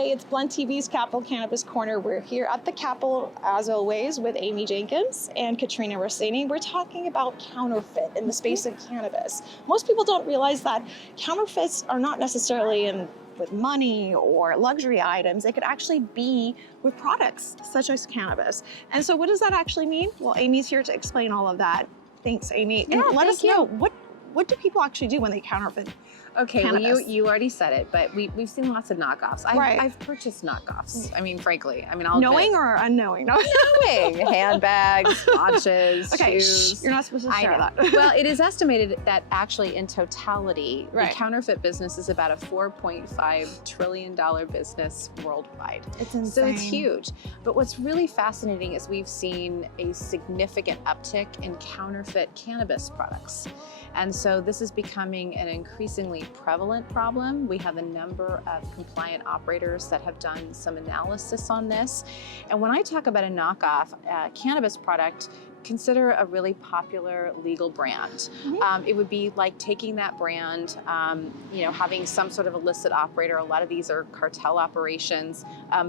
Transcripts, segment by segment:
Hey, it's BlunTv's Capital Cannabis Corner. We're here at the Capitol, as always, with Amy Jenkins and Katrina Rossini. We're talking about counterfeit in the space of cannabis. Most people don't realize that counterfeits are not necessarily with money or luxury items. They could actually be with products such as cannabis. And so what does that actually mean? Well, Amy's here to explain all of that. Thanks, Amy. Yeah, and let us know, what do people actually do when they counterfeit? Okay, cannabis? well, you already said it, but we've seen lots of knockoffs. I've purchased knockoffs. I mean, frankly, I'll knowing admit, or unknowing? No. knowing handbags, watches, Okay, shoes. you're not supposed to share that. Well, it is estimated that actually, in totality, Right. the counterfeit business is about a $4.5 trillion business worldwide. It's insane. So it's huge. But what's really fascinating is we've seen a significant uptick in counterfeit cannabis products. And so this is becoming an increasingly prevalent problem. We have a number of compliant operators that have done some analysis on this. And when I talk about a knockoff cannabis product, consider a really popular legal brand. Mm-hmm. It would be like taking that brand, having some sort of illicit operator. A lot of these are cartel operations,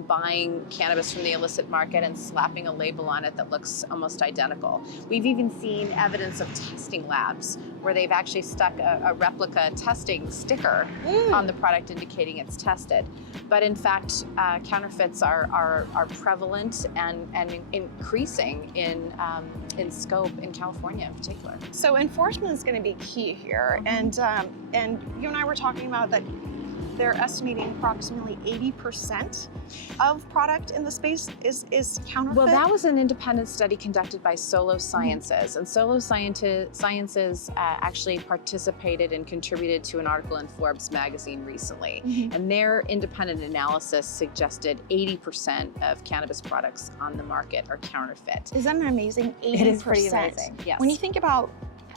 buying cannabis from the illicit market and slapping a label on it that looks almost identical. We've even seen evidence of testing labs where they've actually stuck a replica testing sticker on the product indicating it's tested. But in fact, counterfeits are prevalent and increasing in scope in California in particular. So enforcement is going to be key here, and you and I were talking about that. They're estimating approximately 80% of product in the space is counterfeit. Well, that was an independent study conducted by Solo Sciences, and Solo Sciences actually participated and contributed to an article in Forbes magazine recently. And their independent analysis suggested 80% of cannabis products on the market are counterfeit. Isn't that amazing? 80%. It is pretty amazing, yes. When you think about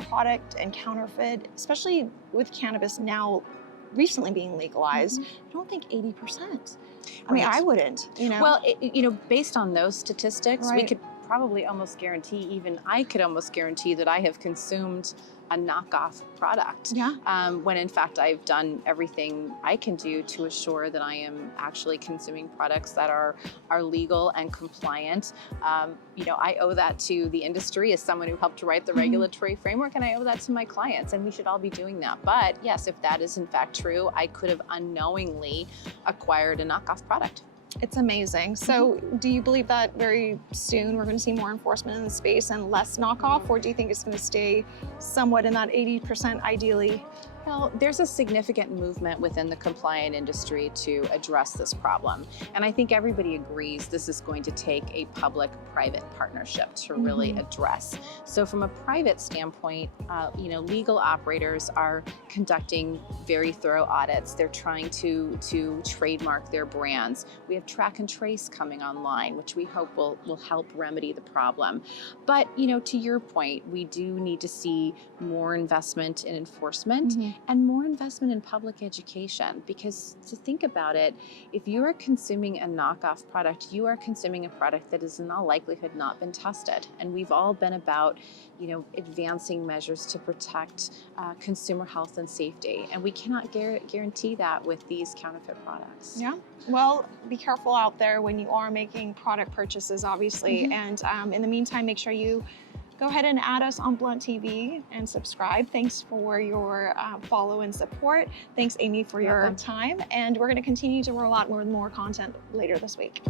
product and counterfeit, especially with cannabis now recently being legalized, I don't think 80%. I mean, I wouldn't, Well, based on those statistics, we Right. could probably almost guarantee, even I could almost guarantee that I have consumed a knockoff product. Yeah. When in fact I've done everything I can do to assure that I am actually consuming products that are legal and compliant. I owe that to the industry as someone who helped to write the regulatory framework, and I owe that to my clients, and we should all be doing that. But yes, if that is in fact true, I could have unknowingly acquired a knockoff product. It's amazing. So do you believe that very soon we're going to see more enforcement in the space and less knockoff, or do you think it's going to stay somewhat in that 80% ideally? Well, there's a significant movement within the compliant industry to address this problem. And I think everybody agrees this is going to take a public-private partnership to really address. So from a private standpoint, legal operators are conducting very thorough audits. They're trying to trademark their brands. We have track and trace coming online, which we hope will help remedy the problem. But, to your point, we do need to see more investment in enforcement and more investment in public education, because to think about it, if you are consuming a knockoff product, you are consuming a product that has in all likelihood not been tested. And we've all been about, advancing measures to protect consumer health and safety. And we cannot guarantee that with these counterfeit products. Yeah. Well, be careful out there when you are making product purchases, obviously. And in the meantime, make sure you go ahead and add us on BlunTV and subscribe. Thanks for your follow and support. Thanks, Amy, for your time. And we're going to continue to roll out more and more content later this week.